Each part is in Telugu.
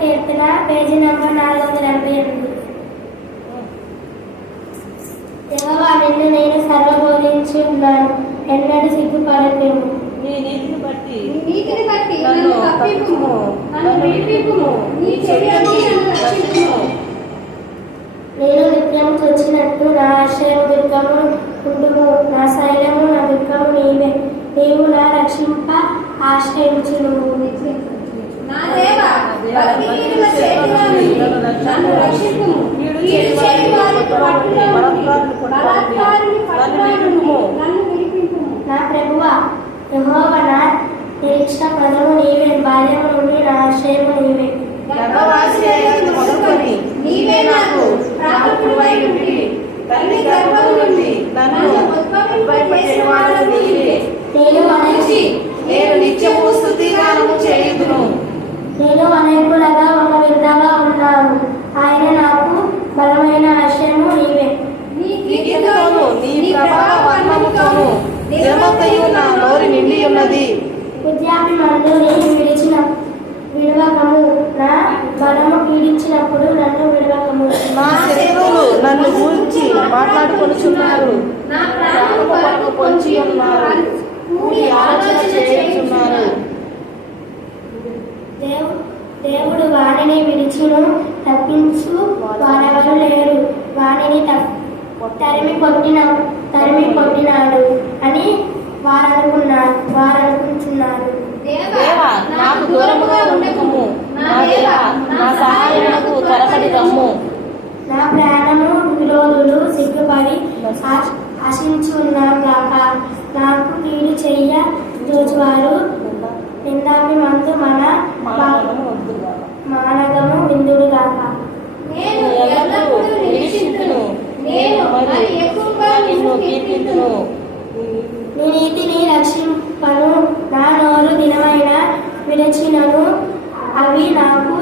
కీర్తన పేజీ నంబర్ 488. యెహోవా నిన్ను నేను సర్వబోధించి ఉన్నాను, ఎన్నడూ సిగ్గుపడలేము. నీ నీతిని బట్టి నన్ను తప్పింపుము, నన్ను విడిపింపుము, నీ చెయ్యని నన్ను రక్షించుము. నేను నిత్యం వచ్చినట్టు నా ఆశ్రయం దుర్గము ఉండుము, నా శైలము నా దుర్గము నీవే. నీవు నా రక్షింప ఆశ్రయించును. నా దేవా, భక్తిహీనుల చేతిలో నుండి నన్ను రక్షింపుము. కీడు చేయువారి పట్టులో నుండి, బలాత్కారుని పట్టులో నుండి నన్ను విడిపింపుము. నా ప్రభువా, యెహోవా నా నిరీక్షణ పదము నీవే, బాల్యము నుండి నా ఆశ్రయము నీవే. మొదలుకొని నీవే నాకు ప్రాణపుడువై ఉండి, తల్లి గర్భము నుండి నన్ను ఉద్భవింపచేయువాడు నీవే. నేను నిత్యము స్తుతిగానము చేయుదును. నేను అనేకులుగా ఒక విధంగా ఉన్నాను, ఆయన నాకు బలమైన ఆశ్రయము నీవే. నీ కీర్తనను నీ ప్రభావ వర్ణముతోను దినమంతయు నా నోరు నిండి ఉన్నది. వృద్ధాప్యమందు నేను విడవకము, నా బలము పీడించినప్పుడు నన్ను విడవకము. నా శత్రువులు నన్ను గురించి మాట్లాడుకొనుచున్నారు, నా ప్రాణము పొంచి ఉన్నారు, కూడి ఆలోచన చేయుచున్నారు. దేవుడు వాణిని విడిచును, తప్పించు వారెవరు లేరు. వాణిని తరిమి కొట్టినాడు అని వారనుకుంటున్నారు. దేవా, నాకు దూరముగా ఉండకము, నా దేవా నా సహాయమునకు త్వరపడి రమ్ము. నా ప్రాణము విరోధులు సిగ్గుపడి ఆశించున్నాం గాక. నాకు కీడు చెయ్య జోచువారు నిందాభిమంతు మన మానగము విందుడు గాక. నేను ఎల్లప్పుడూ నిరీక్షింతును, నేను మరి ఎక్కువగా నిన్ను కీర్తింతును. నీ నీతిని రక్షింపను, నా నోరు దినమైన విరచినను, అవి నాకు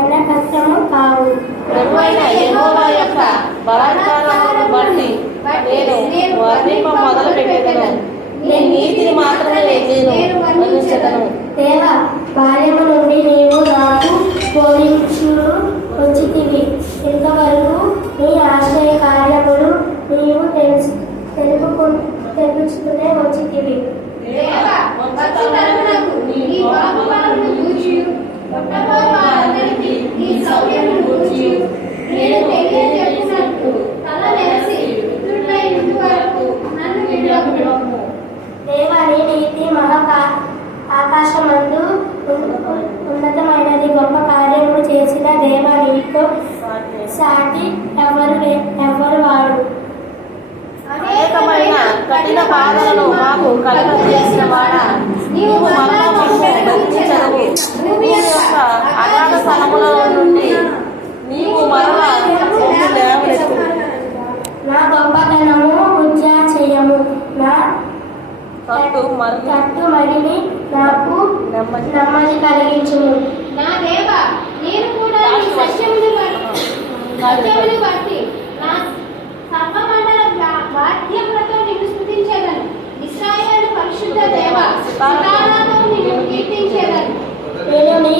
ఎన్న కష్టము కావు. ప్రభువైన యెహోవా యొక్క బలాత్కారమును బట్టి నేను వర్ణింప మొదలు పెట్టెదను. నీ నీతిని మాత్రమే నేను వర్ణించెదను. దేవా, బాల్యము నుండి నీవు నాకు బోధించు వచ్చితివి, ఇంతవరకు నీ ఆశ్రయ కార్యములు నీవు తెలుపుతూనే వచ్చితివి. దేవాని నీతి ఆకాశమందు ఉన్నతమైనది, గొప్ప కార్యములు చేసిన దేవా నీకు సాటి ఎవరు వాడు. అనేకమైన కఠిన బాధలను మాకు కలుగజేసిన వాడా, నీవు మరణము బంధించవు. భూమి యొక్క అగాధ స్థలముల నుండి నీవు మరల లేవనెత్తు. నా గొప్పతనము ఉజ్జా చేయము, నా తట్టు మరిని నాకు నెమ్మది కలిగించుము. నా దేవా, నేను కూడా నీ సత్యమును బట్టి నా సర్వమండల వాద్యములతో నిన్ను స్తుతించెదను. ఇశ్రాయేలు పరిశుద్ధ దేవా, సితారాతో నిన్ను కీర్తించెదను. నేను నీ